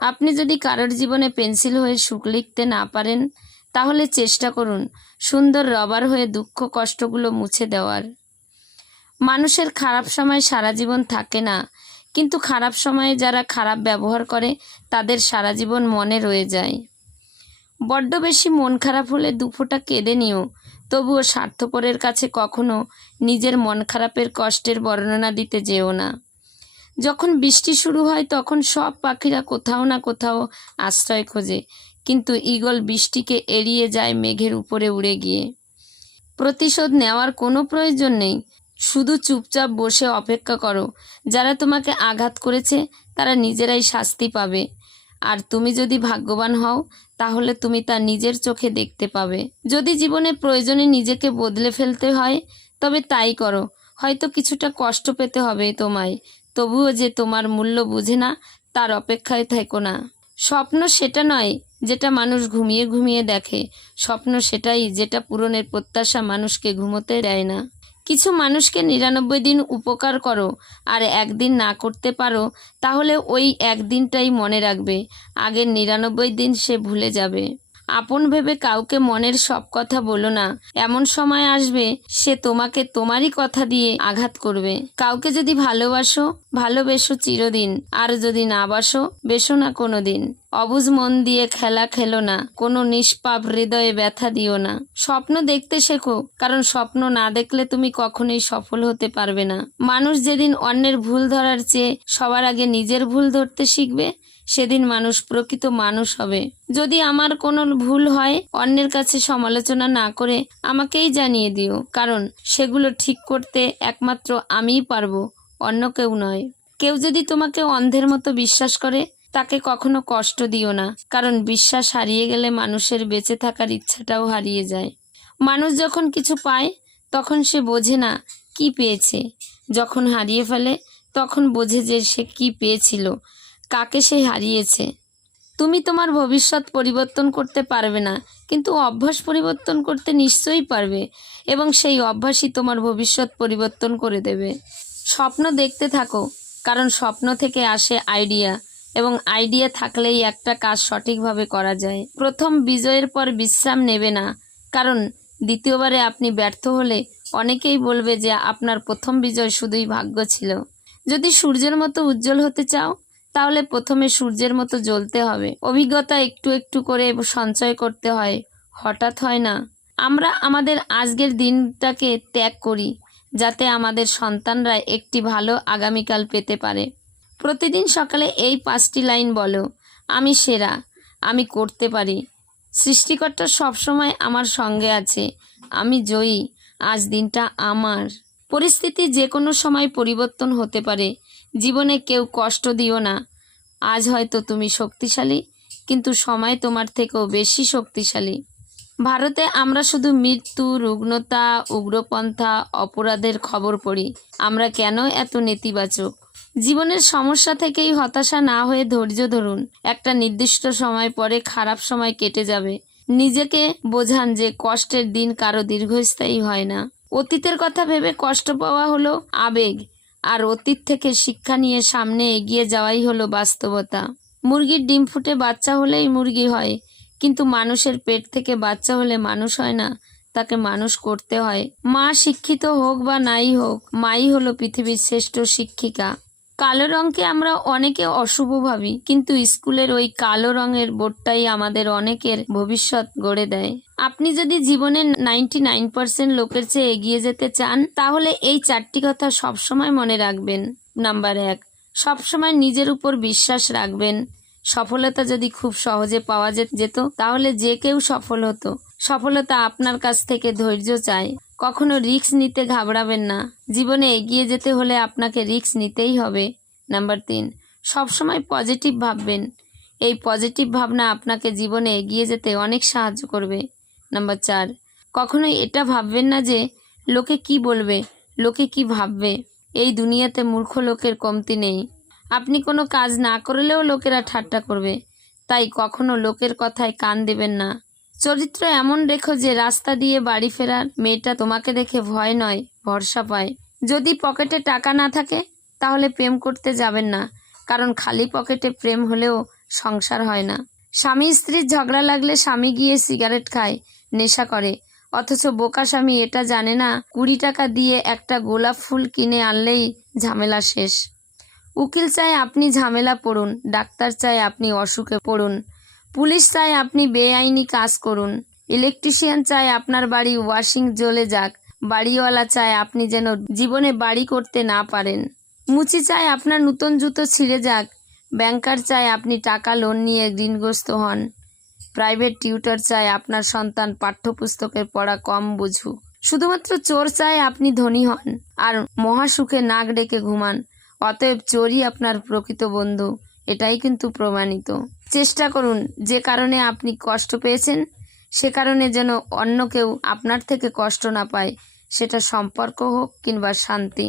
আপনি যদি কারোর জীবনে পেন্সিল হয়ে সুখ লিখতে না পারেন, তাহলে চেষ্টা করুন সুন্দর রবার হয়ে দুঃখ কষ্টগুলো মুছে দেওয়ার। মানুষের খারাপ সময় সারা জীবন থাকে না, কিন্তু খারাপ সময়ে যারা খারাপ ব্যবহার করে, তাদের সারা জীবন মনে রয়ে যায়। বড্ড বেশি মন খারাপ হলে দুফোঁটা কেঁদে নিও, তবুও স্বার্থপরের কাছে কখনো নিজের মন খারাপের কষ্টের বর্ণনা দিতে যেও না। যখন বৃষ্টি শুরু হয়, তখন সব পাখিরা কোথাও না কোথাও আশ্রয় খোঁজে। কিন্তু ঈগল বৃষ্টিকে এড়িয়ে যায় মেঘের উপরে উড়ে গিয়ে। প্রতিশোধ নেওয়ার কোনো প্রয়োজন নেই। শুধু চুপচাপ বসে অপেক্ষা করো। যারা তোমাকে আঘাত করেছে, তারা নিজেরাই শাস্তি পাবে। আর তুমি যদি ভাগ্যবান হও, তাহলে তুমি তা নিজের চোখে দেখতে পাবে। যদি জীবনে প্রয়োজনে নিজেকে বদলে ফেলতে হয়, তবে তাই করো। হয়তো কিছুটা কষ্ট পেতে হবে তোমায়। তবুও যে তোমার মূল্য বুঝে না, তার অপেক্ষায় থেকো না। স্বপ্ন সেটা নয় যেটা মানুষ ঘুমিয়ে ঘুমিয়ে দেখে। স্বপ্ন সেটাই যেটা পূরণের প্রত্যাশা মানুষকে ঘুমোতে দেয় না। কিছু মানুষকে নিরানব্বই দিন উপকার করো, আর একদিন না করতে পারো, তাহলে ওই একদিনটাই মনে রাখবে। আগের নিরানব্বই দিন সে ভুলে যাবে। আপন ভেবে কাউকে মনের সব কথা বলো না। এমন সময় আসবে, সে তোমাকে তোমারই কথা দিয়ে আঘাত করবে। কাউকে যদি ভালোবাসো ভালোবেসো চিরদিন, আর যদি না বাসো, বেসো না কোনো দিন অবুজ মন দিয়ে খেলা খেলো না, কোনো নিষ্পাপ হৃদয়ে ব্যথা দিও না। স্বপ্ন দেখতে শেখো, কারণ স্বপ্ন না দেখলে তুমি কখনোই সফল হতে পারবে না। মানুষ যেদিন অন্যের ভুল ধরার চেয়ে সবার আগে নিজের ভুল ধরতে শিখবে, সেদিন মানুষ প্রকৃত মানুষ হবে। যদি আমার কোনো ভুল হয়, অন্যের কাছে সমালোচনা না করে আমাকেই জানিয়ে দিও, কারণ সেগুলো ঠিক করতে একমাত্র আমিই পারব। অন্য কেউ নয়। কেউ যদি তোমাকে অন্ধের মতো বিশ্বাস করে, তাকে কখনো কষ্ট দিও না, কারণ বিশ্বাস হারিয়ে গেলে মানুষের বেঁচে থাকার ইচ্ছাটাও হারিয়ে যায়। মানুষ যখন কিছু পায়, তখন সে বোঝে না কি পেয়েছে। যখন হারিয়ে ফেলে, তখন বোঝে যে সে কি পেয়েছিল, কাকে সে হারিয়েছে। তুমি তোমার ভবিষ্যৎ পরিবর্তন করতে পারবে না, কিন্তু অভ্যাস পরিবর্তন করতে নিশ্চয়ই পারবে, এবং সেই অভ্যাসই তোমার ভবিষ্যৎ পরিবর্তন করে দেবে। স্বপ্ন দেখতে থাকো, কারণ স্বপ্ন থেকে আসে আইডিয়া এবং আইডিয়া থাকলেই একটা কাজ সঠিকভাবে করা যায়। প্রথম বিজয়ের পর বিশ্রাম নেবে না, কারণ দ্বিতীয়বারে আপনি ব্যর্থ হলে অনেকেই বলবে যে আপনার প্রথম বিজয় শুধুই ভাগ্য ছিল। যদি সূর্যের মতো উজ্জ্বল হতে চাও, তাহলে প্রথমে সূর্যের মতো জ্বলতে হবে। অভিজ্ঞতা একটু একটু করে সঞ্চয় করতে হয়, হঠাৎ হয় না। আমরা আমাদের আজকের দিনটাকে ত্যাগ করি। যাতে আমাদের সন্তানরা একটি ভালো আগামীকাল পেতে পারে। প্রতিদিন সকালে এই পাঁচটি লাইন বলো, আমি সেরা, আমি করতে পারি। সৃষ্টিকর্তা সবসময় আমার সঙ্গে আছে, আমি জয়ী, আজ দিনটা আমার। পরিস্থিতি যে কোনো সময় পরিবর্তন হতে পারে। জীবনে কেউ কষ্ট দিও না। আজ হয়তো তুমি শক্তিশালী, কিন্তু সময় তোমার থেকেও বেশি শক্তিশালী। ভারতে আমরা শুধু মৃত্যু রুগ্নতা উগ্রপন্থা, অপরাধের খবর পড়ি। আমরা কেন এত নেতিবাচক? জীবনের সমস্যা থেকেই হতাশা না হয়ে ধৈর্য ধরুন। একটা নির্দিষ্ট সময় পরে খারাপ সময় কেটে যাবে। নিজেকে বোঝান যে কষ্টের দিন কারও দীর্ঘস্থায়ী হয় না। অতীতের কথা ভেবে কষ্ট পাওয়া হলো আবেগ, আর অতীত থেকে শিক্ষা নিয়ে সামনে এগিয়ে যাওয়াই হলো বাস্তবতা। মুরগির ডিম ফুটে বাচ্চা হলেই মুরগি হয়। কিন্তু মানুষের পেট থেকে বাচ্চা হলে মানুষ হয় না, তাকে মানুষ করতে হয়। মা শিক্ষিত হোক বা নাই হোক, মাই হলো পৃথিবীর শ্রেষ্ঠ শিক্ষিকা। কালো রঙকে আমরা অনেকে অশুভ ভাবি, কিন্তু স্কুলের ওই কালো রঙের বোর্ডটাই আমাদের অনেকের ভবিষ্যৎ গড়ে দেয়। আপনি যদি জীবনের নাইনটি নাইন পার্সেন্ট লোকের চেয়ে এগিয়ে যেতে চান, তাহলে এই চারটি কথা সবসময় মনে রাখবেন। নাম্বার এক, সবসময় নিজের উপর বিশ্বাস রাখবেন। সফলতা যদি খুব সহজে পাওয়া যেত, তাহলে যে কেউ সফল হতো। সফলতা আপনার কাছ থেকে ধৈর্য চায়। কখনো রিস্ক নিতে ঘাবড়াবেন না। জীবনে এগিয়ে যেতে হলে আপনাকে রিস্ক নিতেই হবে। নাম্বার তিন, সবসময় পজিটিভ ভাববেন। এই পজিটিভ ভাবনা আপনাকে জীবনে এগিয়ে যেতে অনেক সাহায্য করবে। নাম্বার চার, কখনোই এটা ভাববেন না যে, লোকে কি বলবে? লোকে কি ভাববে? এই দুনিয়াতে মূর্খ লোকের কমতি নেই। আপনি কোনো কাজ না করলেও লোকেরা ঠাট্টা করবে। তাই কখনো লোকের কথায় কান দেবেন না। চরিত্র এমন রেখো যে রাস্তা দিয়ে বাড়ি ফেরার মেয়েটা তোমাকে দেখে ভয় নয়, ভরসা পায়। যদি পকেটে টাকা না থাকে, তাহলে প্রেম করতে যাবেন না, কারণ খালি পকেটে প্রেম হলেও সংসার হয় না। স্বামী স্ত্রীর ঝগড়া লাগলে স্বামী গিয়ে সিগারেট খায়, নেশা করে। অথচ বোকা স্বামী এটা জানে না, কুড়ি টাকা দিয়ে একটা গোলাপ ফুল কিনে আনলেই ঝামেলা শেষ। উকিল চায় আপনি ঝামেলা পড়ুন, ডাক্তার চায় আপনি অসুখে পড়ুন, পুলিশ চায় আপনি বেআইনি কাজ করুন, ইলেকট্রিশিয়ান চায় আপনার বাড়ি ওয়াশিং জ্বলে যাক, বাড়িওয়ালা চায় আপনি যেন জীবনে বাড়ি করতে না পারেন, মুচি চায় আপনার নতুন জুতো ছিঁড়ে যাক, ব্যাংকার চায় আপনি টাকা লোন নিয়ে ঋণগ্রস্ত হন, প্রাইভেট টিউটর চায় আপনার সন্তান পাঠ্যপুস্তকের পড়া কম বুঝুক, শুধুমাত্র চোর চায় আপনি ধনী হন, আর মহাসুখে নাক ডেকে ঘুমান অতএব চোরই আপনার প্রকৃত বন্ধু, এটাই কিন্তু প্রমাণিত। চেষ্টা করুন, যে কারণে আপনি কষ্ট পেয়েছেন, সে কারণে যেন অন্য কেউ আপনার থেকে কষ্ট না পায়, সেটা সম্পর্ক হোক কিংবা শান্তি।